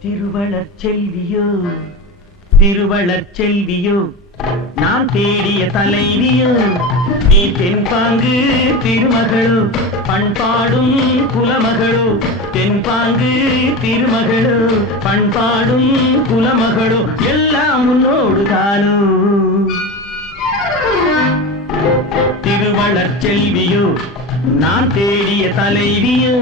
திருவளர் செல்வியோ திருவளர் செல்வியோ நான் தேடிய தலைவியோ நீ தென்பாங்கு திருமகளோ பண்பாடும் குலமகளோ தென்பாங்கு திருமகளோ பண்பாடும் குலமகளோ எல்லாம் உன்னோடு தானோ. திருவளர் செல்வியோ நான் தேடிய தலைவியோ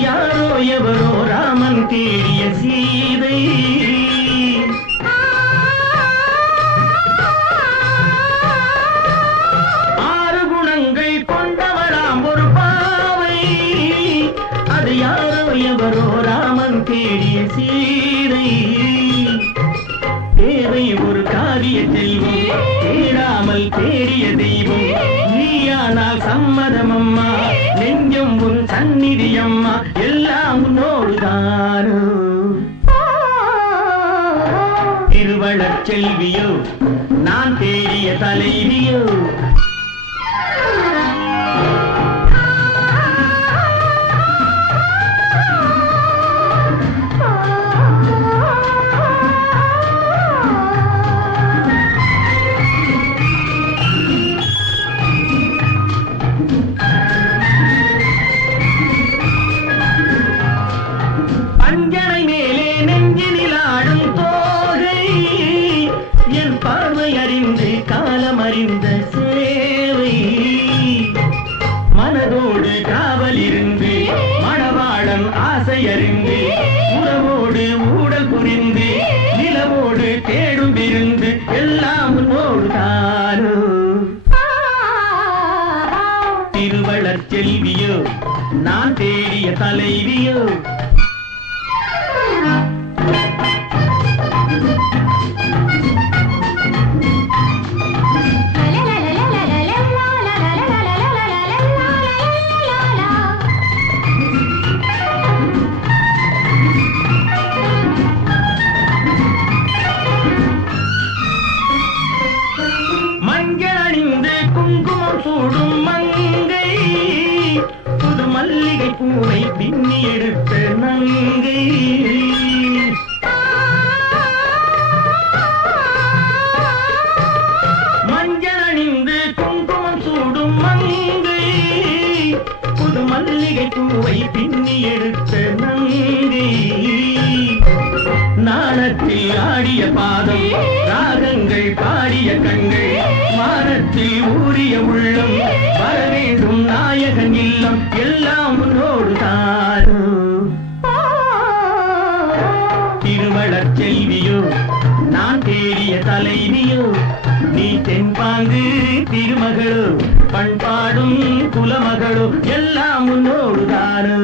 யாரோ எவரோ ராமன் தேடிய சீதை. ஆறு குணங்கள் கொண்டவராம் ஒரு பாவை. அது யாரோ எவரோ ராமன் தேடிய சீதை. தேவை ஒரு காரிய செல்வம் தேடாமல் தேடிய தெய்வம். நீயானால் சம்மதம் அம்மா நெஞ்சம் உன் சந்நிதி அம்மா எல்லாம் உன்னோடு தானோ திருவளர் செல்வியோ நான் தேடிய தலைவியோ மனதோடு காவல் இருந்து மணவாளன் ஆசை அறிந்து உறவோடு ஊடல் புரிந்து நிலவோடு தேடும் விருந்து எல்லாம் உன்னோடு தானோ? திருவளர் செல்வியோ நான் தேடிய தலைவியோ போடும் மங்கை. புது மல்லிகை பூவை பின்னி எடுத்த நங்கை மஞ்சள் அணிந்து குங்குமம் சூடும் மங்கை. புது மல்லிகை பூவை பின்னி எடுத்த நங்கை நாணத்தில் ஆடிய பாதம் ராகங்கள் பாடிய கண். மானத்தில் ஊறிய உள்ளம் வர வேண்டும் நாயகன் இல்லம் எல்லாம் உன்னோடு தானோ. திருவளர் செல்வியோ நான் தேடிய தலைவியோ நீ தென்பாங்கு திருமகளோ பண்பாடும் குலமகளோ எல்லாம் உன்னோடு தானோ.